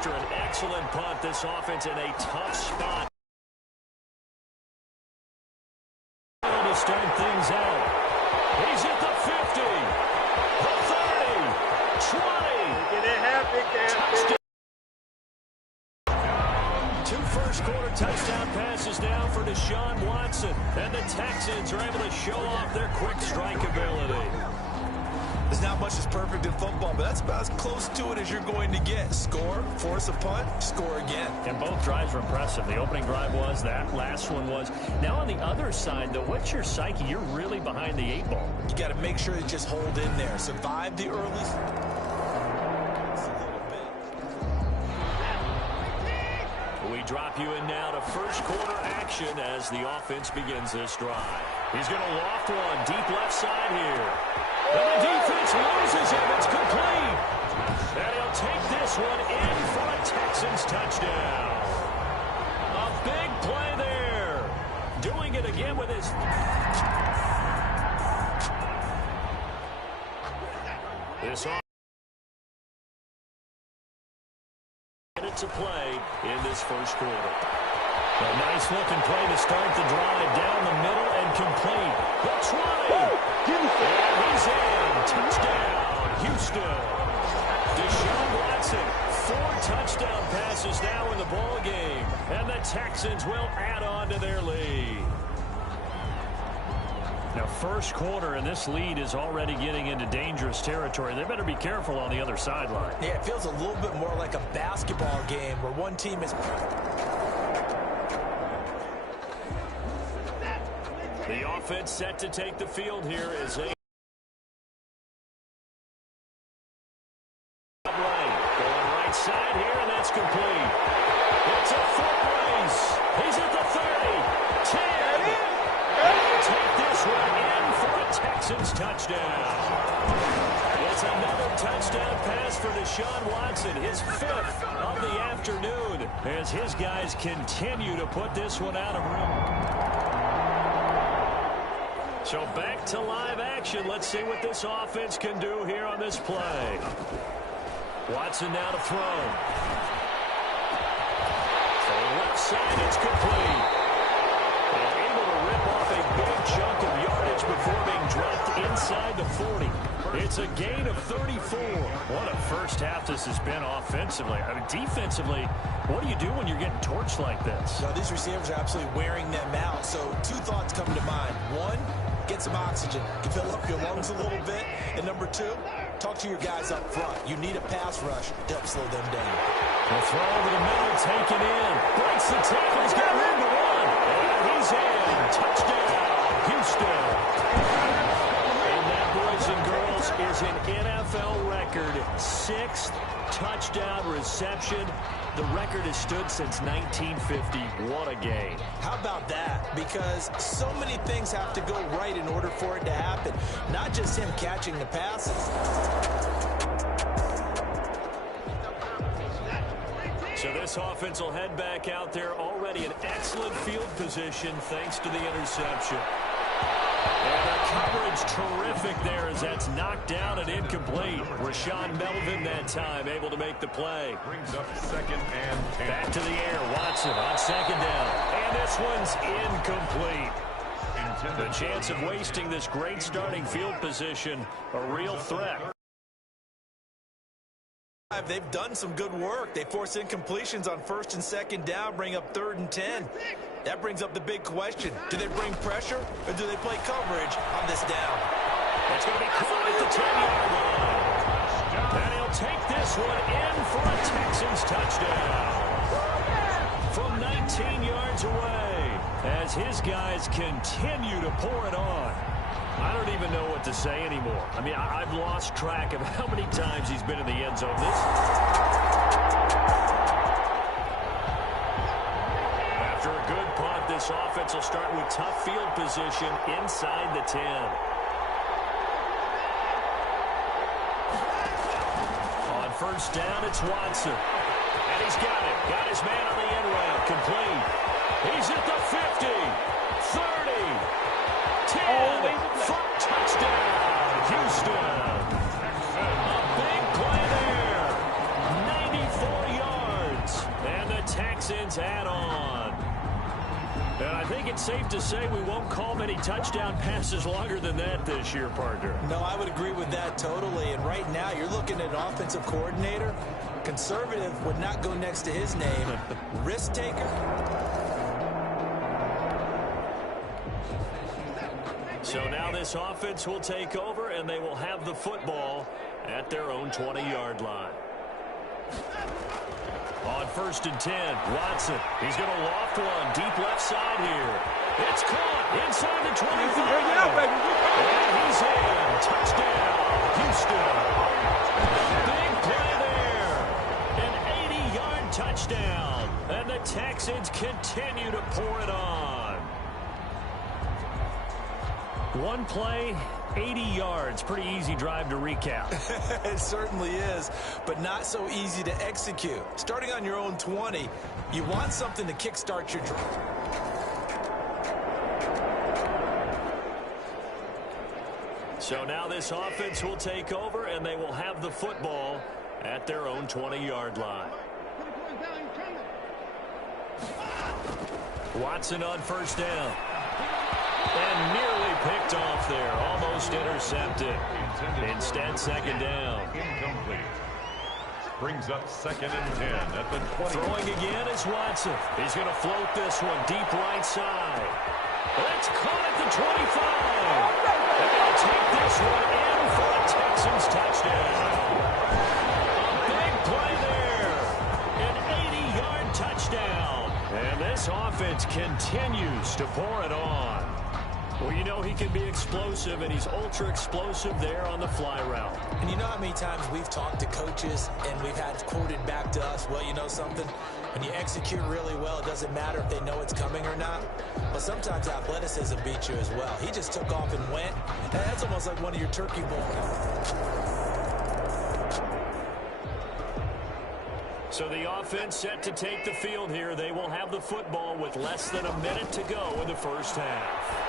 After an excellent punt, this offense in a tough spot to start things out. He's at the 50, the 30, 20. Get it happy, Captain. Two first-quarter touchdown passes now for Deshaun Watson. And the Texans are able to show off their quick strike ability. There's not much that's perfect in football, but that's about as close to it as you're going to get. Score, force a punt, score again. And both drives were impressive. The opening drive was, that last one was. Now on the other side, though, what's your psyche? You're really behind the 8 ball. You got to make sure you just hold in there. Survive the early. We drop you in now to first quarter action as the offense begins this drive. He's going to loft one deep left side here. And the defense loses him. It's complete. And he'll take this one in for a Texans touchdown. A big play there. Doing it again with his... This minutes of play in this first quarter. A nice looking play to start the drive down the middle and complete. The 20. And he's in. Touchdown, Houston. Deshaun Watson, 4 touchdown passes now in the ball game. And the Texans will add on to their lead. Now, first quarter, and this lead is already getting into dangerous territory. They better be careful on the other sideline. Yeah, it feels a little bit more like a basketball game where one team is... The offense set to take the field here as they... Right side here, and that's complete. It's a foot race. He's at the 30, 10. They'll take this one in for a Texans touchdown. It's another touchdown pass for Deshaun Watson, his 5th of the afternoon, as his guys continue to put this one out of room. So back to live action. Let's see what this offense can do here on this play. Watson now to throw. So left side, it's complete. And able to rip off a big chunk of yardage before being dropped inside the 40. It's a gain of 34. What a first half this has been offensively. I mean, defensively, what do you do when you're getting torched like this? Now, these receivers are absolutely wearing them out. So 2 thoughts come to mind. 1, get some oxygen. Fill up your lungs a little bit. And number 2, talk to your guys up front. You need a pass rush to help slow them down. The throw over the middle, taken in. Breaks the tackle. He's got room to run. And he's in. Touchdown, Houston. And that, boys and girls, is an NFL record. 6th touchdown reception. The record has stood since 1950. What a game. How about that? Because so many things have to go right in order for it to happen. Not just him catching the passes. So this offense will head back out there, already in excellent field position thanks to the interception. And the coverage terrific there as that's knocked down and incomplete. Rashaan Melvin that time able to make the play. Brings up 2nd and 10. Back to the air. Watson on 2nd down. And this one's incomplete. The chance of wasting this great starting field position, a real threat. They've done some good work. They force incompletions on 1st and 2nd down, bring up 3rd and 10. That brings up the big question. Do they bring pressure or do they play coverage on this down? It's going to be caught at the 10-yard line. And he'll take this one in for a Texans touchdown. From 19 yards away as his guys continue to pour it on. I don't even know what to say anymore. I mean, I've lost track of how many times he's been in the end zone. After a good punt, this offense will start with tough field position inside the 10. On 1st down, it's Watson. And he's got it. Got his man on the end route. Complete. He's at the 50, 30, 10, touchdown, Houston. A big play there. 94 yards. think it's safe to say we won't call many touchdown passes longer than that this year, partner. No, I would agree with that totally. And right now, you're looking at an offensive coordinator. Conservative would not go next to his name. Risk taker. So now this offense will take over, and they will have the football at their own 20-yard line. On 1st and 10, Watson. He's going to loft one deep left side here. It's caught inside the 25. And he's in. Touchdown, Houston. Big play there. An 80-yard touchdown. And the Texans continue to pour it on. One play, 80 yards. Pretty easy drive to recap. It certainly is, but not so easy to execute. Starting on your own 20, you want something to kickstart your drive. So now this offense will take over, and they will have the football at their own 20-yard line. Watson on 1st down. And nearly picked off there. Almost intercepted. Instead, 2nd down. Incomplete. Brings up 2nd and 10 at the 20. Throwing again is Watson. He's going to float this one deep right side. It's caught at the 25. They're going to take this one in for a Texans touchdown. A big play there. An 80-yard touchdown. And this offense continues to pour it on. Well, you know he can be explosive, and he's ultra-explosive there on the fly route. And you know how many times we've talked to coaches and we've had quoted back to us, well, you know something? When you execute really well, it doesn't matter if they know it's coming or not. But sometimes athleticism beats you as well. He just took off and went. And that's almost like one of your turkey balls. So the offense set to take the field here. They will have the football with less than a minute to go in the first half.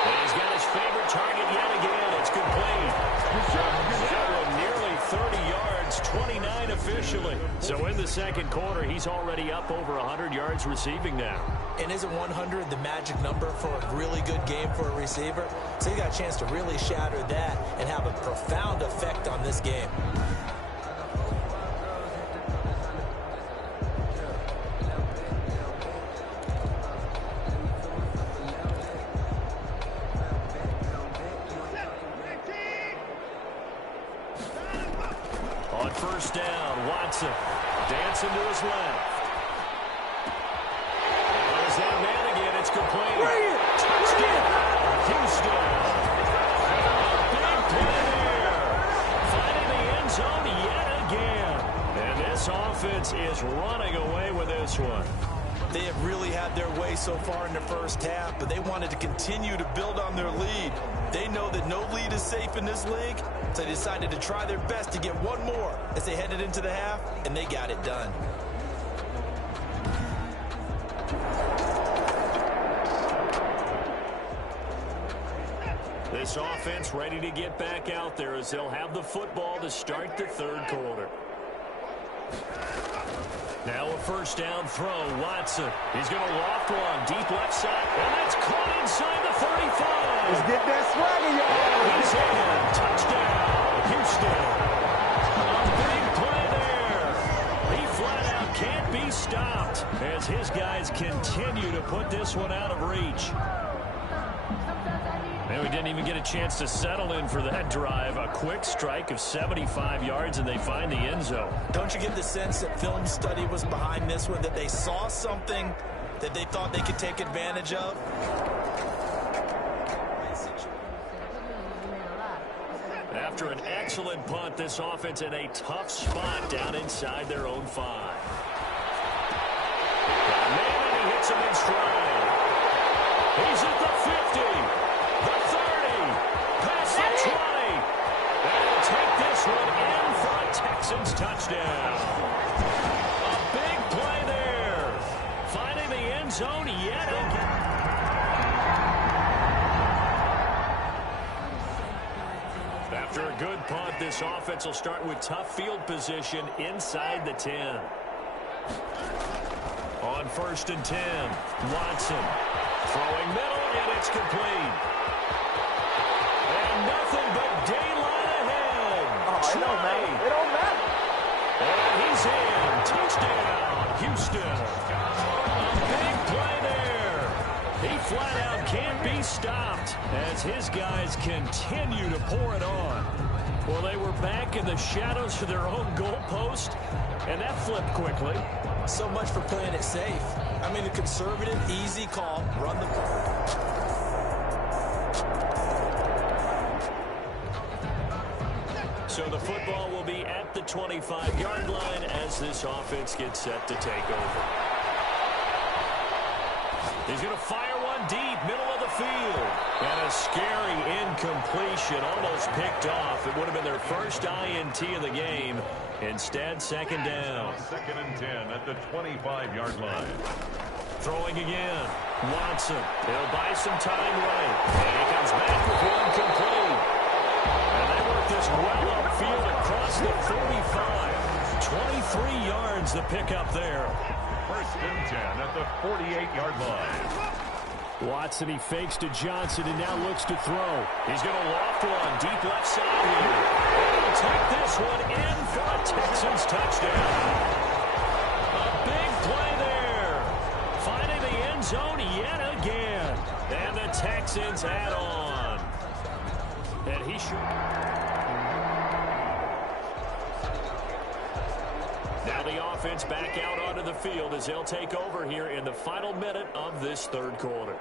And he's got his favorite target yet again. It's complete. That one nearly 30 yards, 29 officially. So in the second quarter, he's already up over 100 yards receiving now. And isn't 100 the magic number for a really good game for a receiver? So he got a chance to really shatter that and have a profound effect on this game. On 1st down, Watson dancing to his left. There's that man again. It's complete. Touchdown, Houston. Big play there. Finding the end zone yet again. And this offense is running away with this one. They have really had their way so far in the first half, but they wanted to continue to build on their lead. They know that no lead is safe in this league, so they decided to try their best to get one more as they headed into the half, and they got it done. This offense ready to get back out there as they'll have the football to start the third quarter. Now a 1st down throw, Watson. He's going to loft one deep left side, and that's caught inside the 35. Let's get that swagger, y'all. He's in. Touchdown, Houston. A big play there. He flat out can't be stopped as his guys continue to put this one out of reach. And we didn't even get a chance to settle in for that drive. A quick strike of 75 yards, and they find the end zone. Don't you get the sense that film study was behind this one, that they saw something that they thought they could take advantage of? After an excellent punt, this offense in a tough spot down inside their own 5. Man, and he hits him in stride. He's at the 50. The 30, past the 20, and he'll take this one in for a Texans touchdown. A big play there, finding the end zone yet again. After a good punt, this offense will start with tough field position inside the 10. On 1st and 10, Watson throwing middle, and it's complete. And nothing but daylight ahead. Oh, it don't matter. It don't matter. And he's in. Touchdown, Houston. A big play there. He flat out can't be stopped as his guys continue to pour it on. Well, they were back in the shadows for their own goalpost, and that flipped quickly. So much for playing it safe. I mean, a conservative, easy call. Run the ball. So the football will be at the 25-yard line as this offense gets set to take over. He's going to fire one deep, middle of the field. And a scary incompletion, almost picked off. It would have been their first INT of the game. Instead, second down. 2nd and 10 at the 25-yard line. Throwing again. Watson. He'll buy some time right. And he comes back with one complete. And they work this well upfield across the 45. 23 yards the pickup there. 1st and 10 at the 48-yard line. Watson, he fakes to Johnson and now looks to throw. He's going to loft one deep left side here. He'll take this one in for a Texans touchdown. A big play there. Finding the end zone yet again. And the Texans add on. And he should. Now the offense back out onto the field as they'll take over here in the final minute of this third quarter.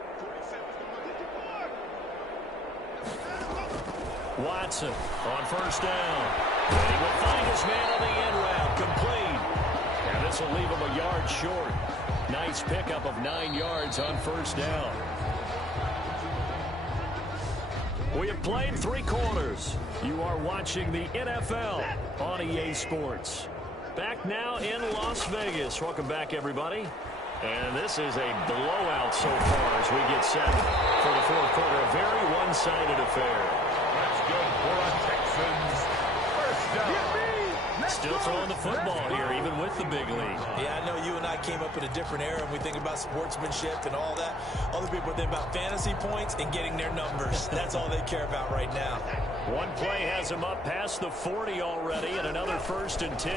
Watson on 1st down. And he will find his man on the end route. Complete. And this will leave him a yard short. Nice pickup of 9 yards on 1st down. We have played 3 quarters. You are watching the NFL on EA Sports. Back now in Las Vegas. Welcome back, everybody. And this is a blowout so far as we get set for the fourth quarter. A very one-sided affair. That's good for a Texans first down. Still throwing the football here, even with the big lead. Yeah, I know you and I came up in a different era, and we think about sportsmanship and all that. Other people think about fantasy points and getting their numbers. That's all they care about right now. One play has him up past the 40 already, and another 1st and 10.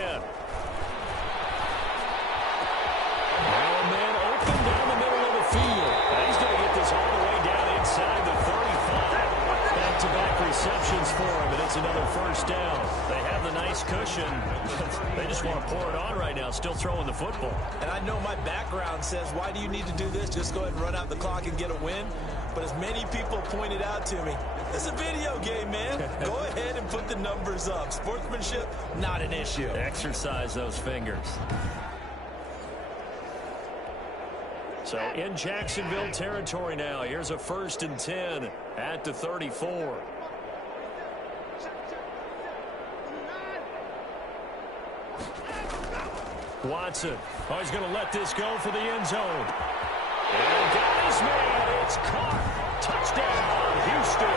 Now a man open down the middle of the field. And he's going to get this all the way down inside the 35. Back-to-back receptions for him, and it's another 1st down. They have the nice cushion. They just want to pour it on right now, still throwing the football. And I know my background says, why do you need to do this? Just go ahead and run out the clock and get a win. But as many people pointed out to me, this is a video game, man. Go ahead and put the numbers up. Sportsmanship, not an issue. Exercise those fingers. So in Jacksonville territory now. Here's a 1st and 10 at the 34. Watson. Oh, he's going to let this go for the end zone. And guys, man, it's caught. Touchdown, Houston.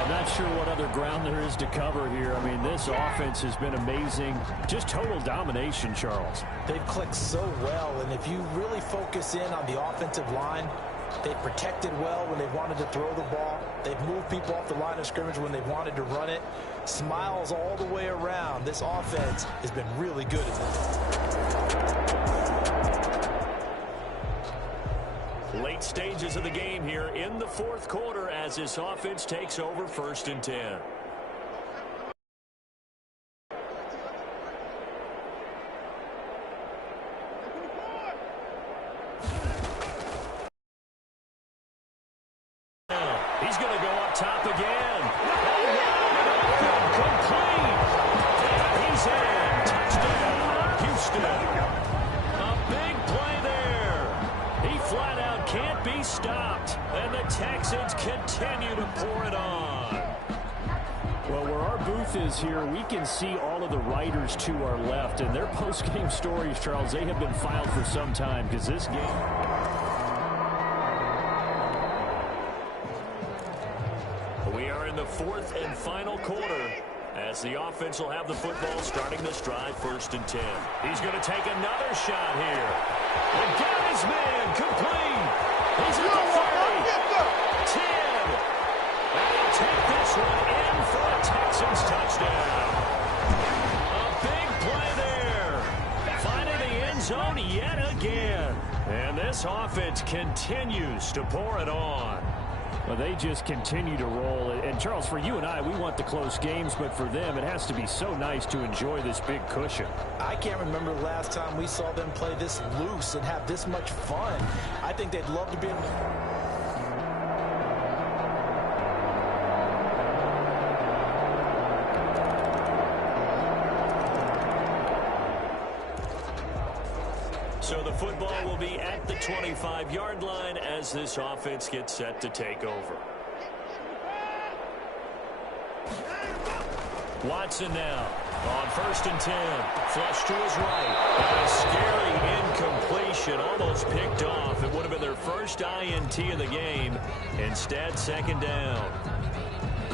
I'm not sure what other ground there is to cover here. I mean, this offense has been amazing. Just total domination, Charles. They've clicked so well, and if you really focus in on the offensive line, they've protected well when they wanted to throw the ball. They've moved people off the line of scrimmage when they wanted to run it. Smiles all the way around. This offense has been really good at this. Late stages of the game here in the fourth quarter as this offense takes over 1st and 10. He's going to go up top again. Complete. He's in. Touchdown, Houston. A big play there. He flat out can't be stopped. And the Texans continue to pour it on. Well, where our booth is here, we can see all of the writers to our left. And their post-game stories, Charles, they have been filed for some time because this game... We are in the fourth and final quarter. As the offense will have the football starting this drive, 1st and 10. He's going to take another shot here. And got his man complete. He's at the 30, 10. And he'll take this one in for a Texans touchdown. A big play there. Finding the end zone yet again. And this offense continues to pour it on. Well, they just continue to roll. And, Charles, for you and I, we want the close games, but for them, it has to be so nice to enjoy this big cushion. I can't remember the last time we saw them play this loose and have this much fun. I think they'd love to be able to... So the football will be at the 25-yard line as this offense gets set to take over. Watson now on 1st and 10. Flush to his right. And a scary incompletion, almost picked off. It would have been their first INT of the game. Instead, 2nd down.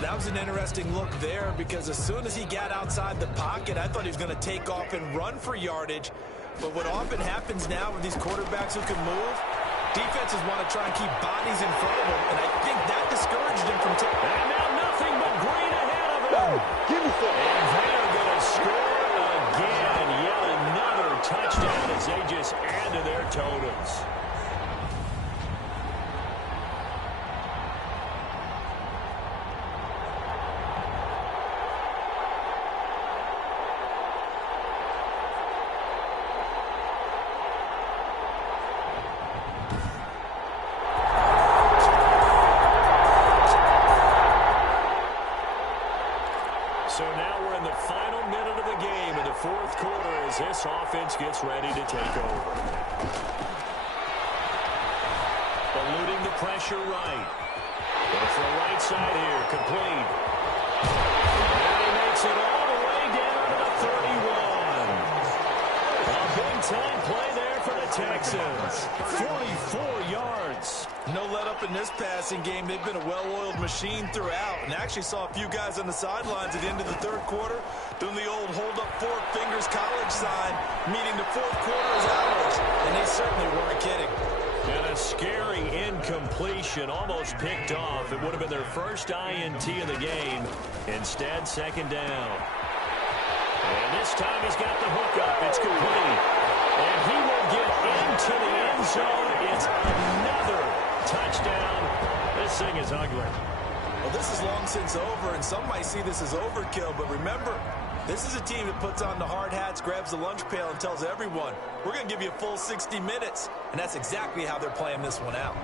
That was an interesting look there because as soon as he got outside the pocket, I thought he was going to take off and run for yardage. But what often happens now with these quarterbacks who can move, defenses want to try and keep bodies in front of them, and I think that discouraged him from taking. And now nothing but green ahead of him. Give me some. And they're going to score again. Yet another touchdown as they just add to their totals. So now we're in the final minute of the game in the 4th quarter as this offense gets ready to take over. Eluding the pressure right. Going for a right side here, complete. And he makes it all the way down to the 31. A big-time play there for the Texans. 44 yards. No let up in this passing game. They've been a well-oiled machine throughout. And actually saw a few guys on the sidelines at the end of the 3rd quarter doing the old hold up 4 fingers college sign, meaning the 4th quarter is ours. And they certainly weren't kidding. And a scary incompletion, almost picked off. It would have been their first INT of the game. Instead, 2nd down. And this time he's got the hook up. It's complete. And he will get into the end zone. It's another touchdown. This thing is ugly. Well, this is long since over, and some might see this as overkill, but remember, this is a team that puts on the hard hats, grabs the lunch pail, and tells everyone, we're going to give you a full 60 minutes, and that's exactly how they're playing this one out.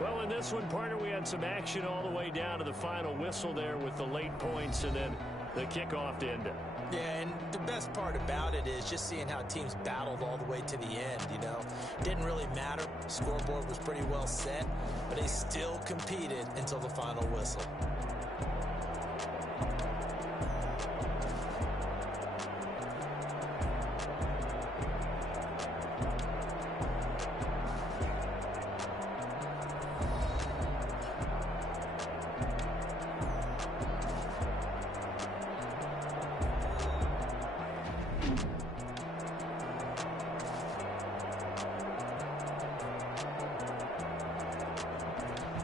Well, in this one, partner, we had some action all the way down to the final whistle there with the late points and then the kickoff to end it. Yeah, and the best part about it is just seeing how teams battled all the way to the end, you know. Didn't really matter. Scoreboard was pretty well set, but they still competed until the final whistle.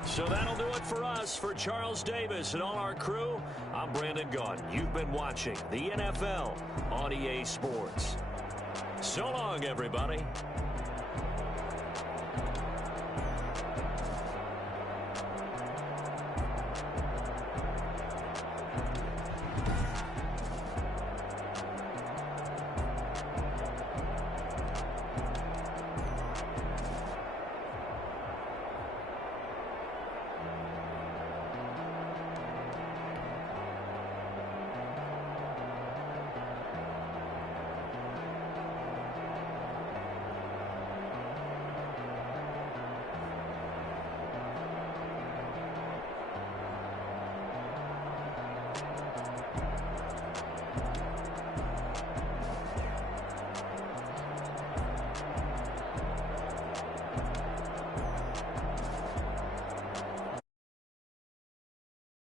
So that'll do it for us. For Charles Davis and all our crew, I'm Brandon Gaudin. You've been watching the NFL on EA Sports. So long, everybody.